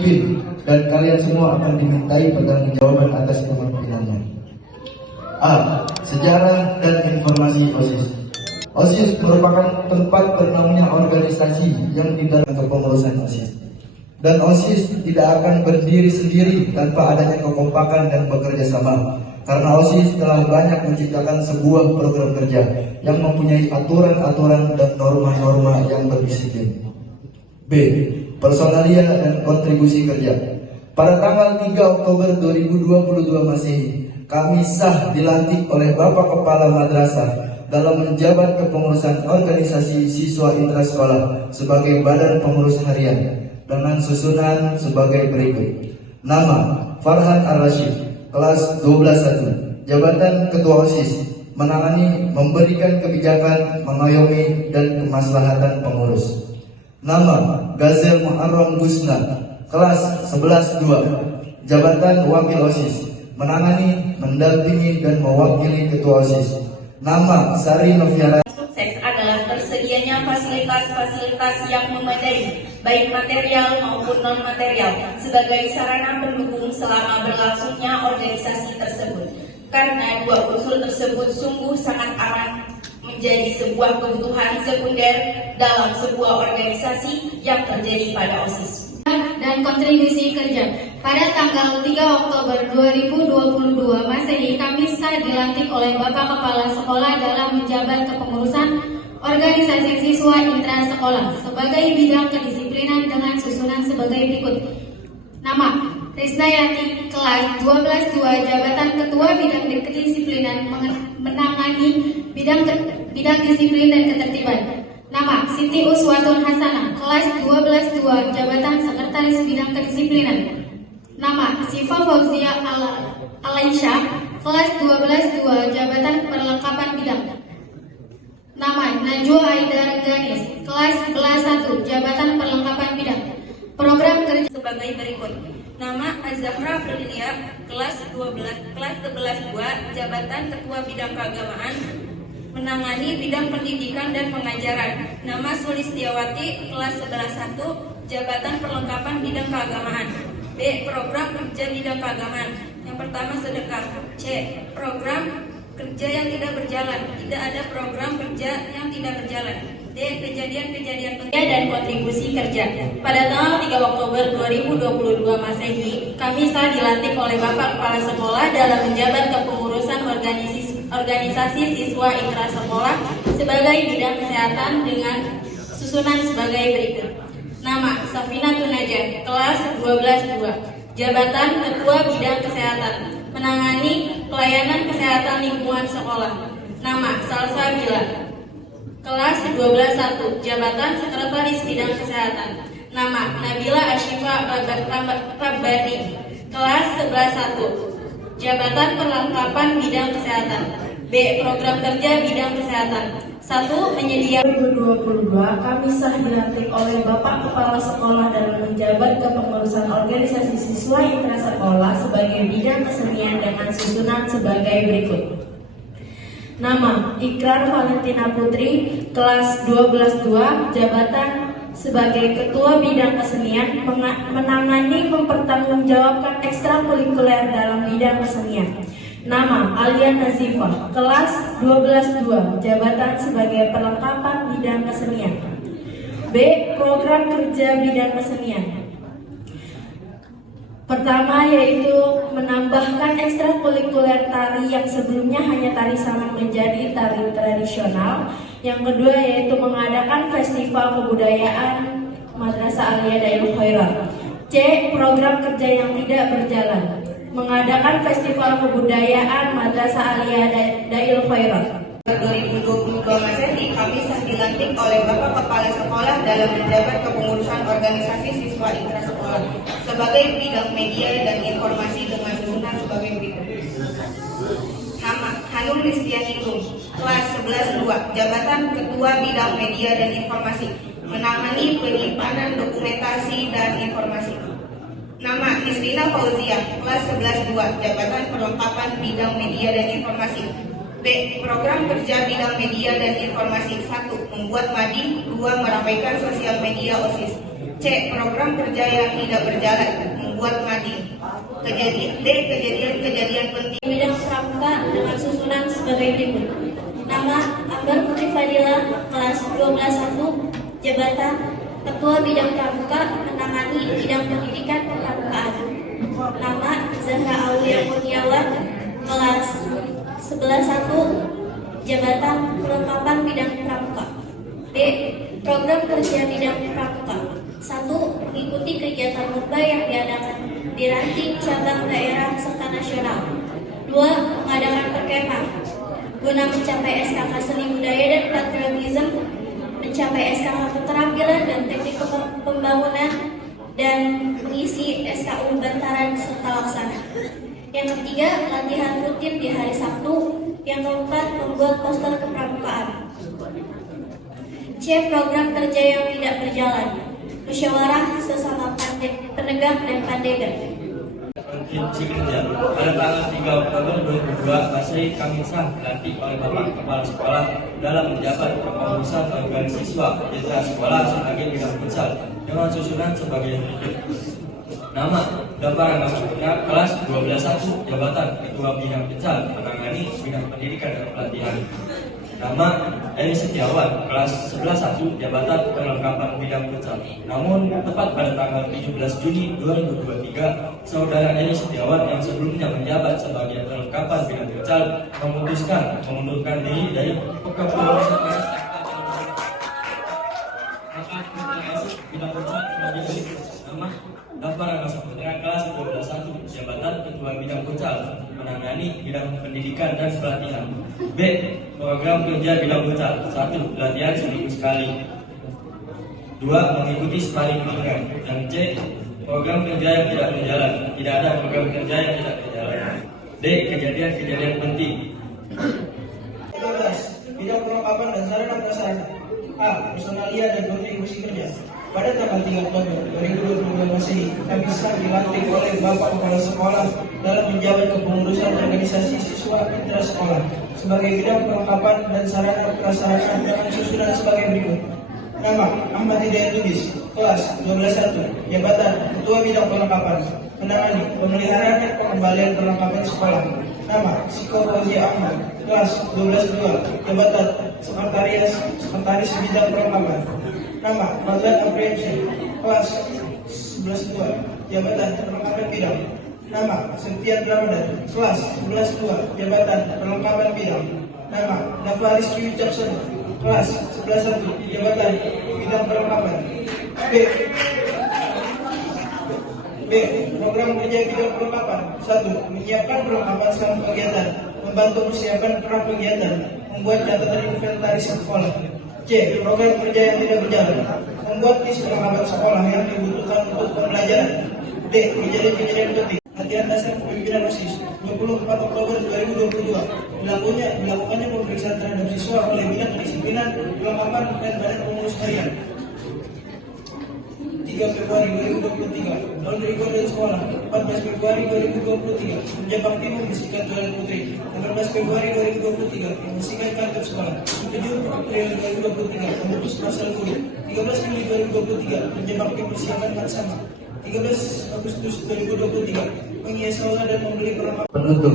memimpin dan kalian semua akan dimintai pertanggungjawaban atas kepemimpinannya. A. Sejarah dan informasi OSIS. OSIS merupakan tempat bernamanya organisasi yang tidak kepengurusan OSIS. Dan OSIS tidak akan berdiri sendiri tanpa adanya kekompakan dan bekerja sama. Karena OSIS telah banyak menciptakan sebuah program kerja yang mempunyai aturan-aturan dan norma-norma yang berdisiplin. B. Personalia dan kontribusi kerja. Pada tanggal 3 Oktober 2022 Masehi, kami sah dilantik oleh Bapak Kepala Madrasah dalam menjabat kepengurusan organisasi siswa intrasekolah sebagai badan pengurus harian dengan susunan sebagai berikut. Nama: Farhan Ar-Rashid, kelas 12-1, jabatan Ketua OSIS, menangani, memberikan kebijakan, mengayomi, dan kemaslahatan pengurus. Nama: Gazel Muharram Gusna, kelas 11-2, jabatan Wakil OSIS, menangani, mendampingi, dan mewakili Ketua OSIS. Nama: Sari Noviara. Sukses adalah tersedianya fasilitas-fasilitas yang memadai, baik material maupun non-material, sebagai sarana pendukung selama berlangsungnya organisasi tersebut. Karena dua unsur tersebut sungguh sangat amat menjadi sebuah kebutuhan sekunder dalam sebuah organisasi yang terjadi pada OSIS. Dan kontribusi kerja. Pada tanggal 3 Oktober 2022 Masehi, kami sah dilantik oleh Bapak Kepala Sekolah dalam menjabat kepengurusan organisasi siswa intrasekolah sebagai bidang kedisiplinan dengan susunan sebagai berikut. Nama: Risnayati, kelas 12-2, jabatan Ketua Bidang Kedisiplinan, menangani bidang disiplin dan ketertiban. Nama: Siti Uswatun Hasanah, kelas 12-2, jabatan Sekretaris Bidang Kedisiplinan. Nama: Sifa Fauzia Alaisyah, kelas 12-2, jabatan Perlengkapan Bidang. Nama: Najwa Aidar Ganis, kelas 11-1, jabatan Perlengkapan Bidang. Program kerja Sebagai berikut. Nama: Azahra Frilia, kelas 11-2, jabatan Ketua Bidang Keagamaan, menangani bidang pendidikan dan pengajaran. Nama: Sulistiawati, kelas 11-1, jabatan Perlengkapan Bidang Keagamaan. B. Program kerja bidang keagamaan. Yang pertama, sedekah. C. Program kerja yang tidak berjalan. Tidak ada program kerja yang tidak berjalan. D. Kejadian-kejadian penting dan kontribusi kerja. Pada tanggal 3 Oktober 2022 Masehi, kami sah dilantik oleh Bapak Kepala Sekolah dalam menjabat kepengurusan organisasi siswa intrasekolah sebagai bidang kesehatan dengan susunan sebagai berikut. Nama: Safina Tunaja, kelas 12-2, jabatan Ketua Bidang Kesehatan, menangani pelayanan kesehatan lingkungan sekolah. Nama: Salsa Bila, kelas 12-1, jabatan Sekretaris Bidang Kesehatan. Nama: Nabila Ashifa Rabbani, kelas 11-1, jabatan Perlengkapan Bidang Kesehatan. B. Program kerja bidang kesehatan. 1. Menyediakan 2022 kami sah dilantik oleh Bapak Kepala Sekolah dalam menjabat kepengurusan organisasi siswa intrasekolah sebagai bidang kesenian dengan susunan sebagai berikut. Nama: Ikrar Valentina Putri, kelas 12-2, jabatan sebagai Ketua Bidang Kesenian, menangani mempertanggungjawabkan ekstrakurikuler dalam bidang kesenian. Nama: Alia Nazifah, kelas 12-2, jabatan sebagai Perlengkapan Bidang Kesenian. B. Program kerja bidang kesenian. Pertama, yaitu menambahkan ekstrakurikuler tari yang sebelumnya hanya tari saman menjadi tari tradisional. Yang kedua, yaitu mengadakan festival kebudayaan Madrasah Aliyah Dail Khairat. C. Program kerja yang tidak berjalan, mengadakan festival kebudayaan Madrasah Aliyah Dail Khairat. 2022 Masehi, kami sah dilantik oleh Bapak Kepala Sekolah dalam menjabat kepengurusan organisasi siswa intrasekolah sebagai bidang media dan informasi dengan susunan sebagai berikut. Nama: Hanum Listianitum, kelas 11-2, jabatan Ketua Bidang Media dan Informasi, menangani penyimpanan dokumentasi dan informasi. Nama: Isrina Fauzia, kelas 11-2, jabatan Perlengkapan Bidang Media dan Informasi. B. Program kerja bidang media dan informasi. 1. Membuat MADI. 2. Meramaikan sosial media OSIS. C. Program kerja yang tidak berjalan, membuat mading. Kejadian penting. Bidang pramuka dengan susunan sebagai berikut. Nama Ambar Putri Fadila, kelas 12-1, jabatan Ketua Bidang Pramuka, menangani bidang pendidikan kepramukaan. Nama Zahra Aulia Kurniawan, kelas 11-1, jabatan perlengkapan bidang pramuka. D. Program kerja bidang pramuka. 1. Mengikuti kegiatan lomba yang diadakan di ranting cabang daerah serta nasional. 2. Mengadakan perkemah guna mencapai SKK Seni Budaya dan Patriotisme, mencapai SKK Keterampilan dan Teknik Pembangunan, dan mengisi SKU Bantaran serta Laksana. Yang ketiga, latihan rutin di hari Sabtu. Yang keempat, membuat poster kepramukaan. C. Program kerja yang tidak berjalan. Musyawarah sesama penegak dan pandegan. Inti kerja pada tanggal 3 Oktober 2002, Masehi kami sah dilantik oleh Bapak Kepala Sekolah dalam menjabat kepengurusan organisasi siswa Jenderal Sekolah sebagai bidang futsal dengan susunan sebagai berikut. Nama Daftar Anggota kelas 12-1, jabatan Ketua Bidang Futsal, menangani bidang pendidikan dan pelatihan. Nama Eli Setiawan, kelas 11-1, jabatan perlengkapan bidang futsal. Namun tepat pada tanggal 17 Juni 2023, Saudara Eli Setiawan yang sebelumnya menjabat sebagai perlengkapan bidang futsal memutuskan mengundurkan diri dari kepengurusan bidang futsal sebagai berikut. Nama Daftar Anggota kelas 12-1, jabatan Ketua Bidang Futsal, menangani bidang pendidikan dan pelatihan. B. Program kerja bidang futsal. 1. Latihan seminggu sekali. 2. Mengikuti sparring ringan. Dan C. Program kerja yang tidak berjalan. Tidak ada program kerja yang tidak berjalan. D. Kejadian penting. 13. Bidang perlengkapan dan sarana prasarana. A. Personalia dan kontribusi kerja. Pada tanggal 3 Oktober 2022 Masehi, kami sah dilantik oleh Bapak Kepala Sekolah dalam menjabat kepengurusan organisasi siswa intrasekolah sebagai bidang perlengkapan dan sarana prasarana dengan susunan sebagai berikut. Nama Ahmad Hidayat Lubis, kelas 12-1, jabatan Ketua Bidang Perlengkapan, menangani pemeliharaan dan pengembalian perlengkapan sekolah. Nama Siko Fauzia Ahmad, kelas 12-2, jabatan Sekretaris Bidang Perlengkapan. Nama Fadlan Apriansyah, kelas 11-2, jabatan perlengkapan bidang. Nama Septian Ramadan, kelas 11-2, jabatan perlengkapan bidang. Nama Nafaris Wicaksono, kelas 11-1, jabatan bidang perlengkapan. B. Program kerja bidang perlengkapan. 1. Menyiapkan perlengkapan selama kegiatan, membantu persiapan pra kegiatan, membuat catatan inventaris sekolah. C. Program kerja yang tidak berjalan, membuat list perlengkapan sekolah yang dibutuhkan untuk pembelajaran. D. Kejadian penting. Latihan dasar kepemimpinan OSIS 24 Oktober 2022. Dilakukannya pemeriksaan terhadap siswa oleh bidang kedisiplinan, perlengkapan dan badan pengurus harian. 3 Februari 2023, laundry dan sekolah. 14 Februari 2023, kerja bakti membersihkan toilet putri. 18 Februari 2023, membersihkan kantor sekolah. 7 April 2023, memutus pasal guru. 13 Juli 2023, kerja bakti persiapan bersama. 13 Agustus 2023, menghias aula dan membeli perlengkapan. Penutup.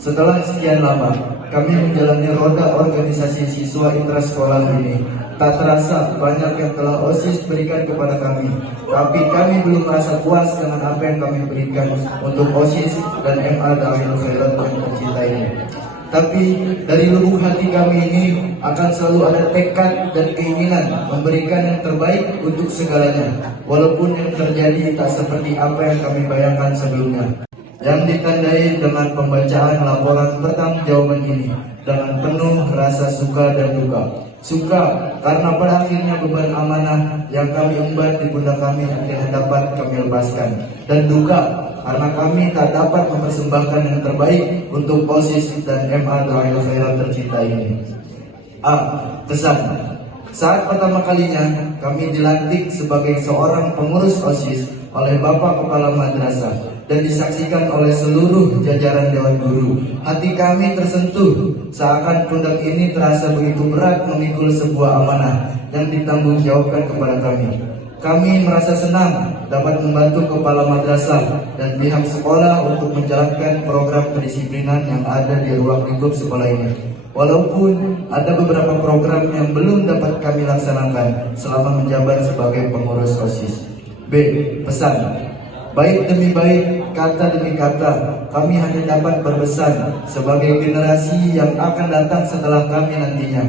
Setelah sekian lama, kami menjalani roda organisasi siswa intrasekolah ini. Tak terasa banyak yang telah OSIS berikan kepada kami, tapi kami belum merasa puas dengan apa yang kami berikan untuk OSIS dan MA Da'wil Khairat yang tercinta ini. Tapi dari lubuk hati kami ini akan selalu ada tekad dan keinginan memberikan yang terbaik untuk segalanya, walaupun yang terjadi tak seperti apa yang kami bayangkan sebelumnya. Yang ditandai dengan pembacaan laporan pertanggungjawaban ini dengan penuh rasa suka dan duka. Suka karena pada akhirnya beban amanah yang kami emban di pundak kami akhirnya dapat kami lepaskan. Dan duka karena kami tak dapat mempersembahkan yang terbaik untuk OSIS dan MA Da'wil Khairat tercinta ini. A. Kesan. Saat pertama kalinya kami dilantik sebagai seorang pengurus OSIS oleh Bapak Kepala Madrasah dan disaksikan oleh seluruh jajaran Dewan Guru, hati kami tersentuh seakan pundak ini terasa begitu berat memikul sebuah amanah yang ditanggungjawabkan kepada kami. Kami merasa senang dapat membantu kepala madrasah dan pihak sekolah untuk menjalankan program pendisiplinan yang ada di ruang lingkup sekolah ini. Walaupun ada beberapa program yang belum dapat kami laksanakan selama menjabat sebagai pengurus OSIS. B. Pesan. Baik demi baik, kata demi kata, kami hanya dapat berpesan sebagai generasi yang akan datang setelah kami nantinya.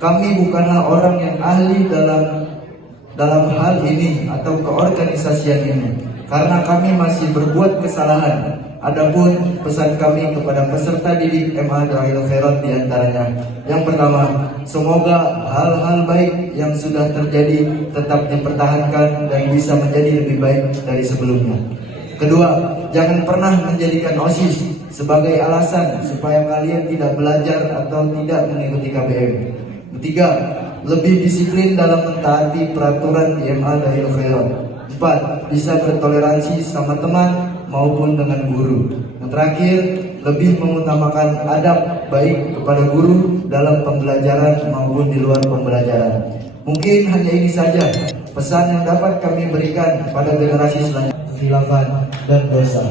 Kami bukanlah orang yang ahli dalam hal ini atau keorganisasian ini, karena kami masih berbuat kesalahan. Adapun pesan kami kepada peserta didik MA Darul Khairat diantaranya: yang pertama, semoga hal-hal baik yang sudah terjadi tetap dipertahankan dan bisa menjadi lebih baik dari sebelumnya. Kedua, jangan pernah menjadikan OSIS sebagai alasan supaya kalian tidak belajar atau tidak mengikuti KBM. Ketiga, lebih disiplin dalam mentaati peraturan di MA Darul Khairat. 4. Bisa bertoleransi sama teman maupun dengan guru. Yang terakhir, lebih mengutamakan adab baik kepada guru dalam pembelajaran maupun di luar pembelajaran. Mungkin hanya ini saja pesan yang dapat kami berikan pada generasi selanjutnya. Khilafan dan dosa.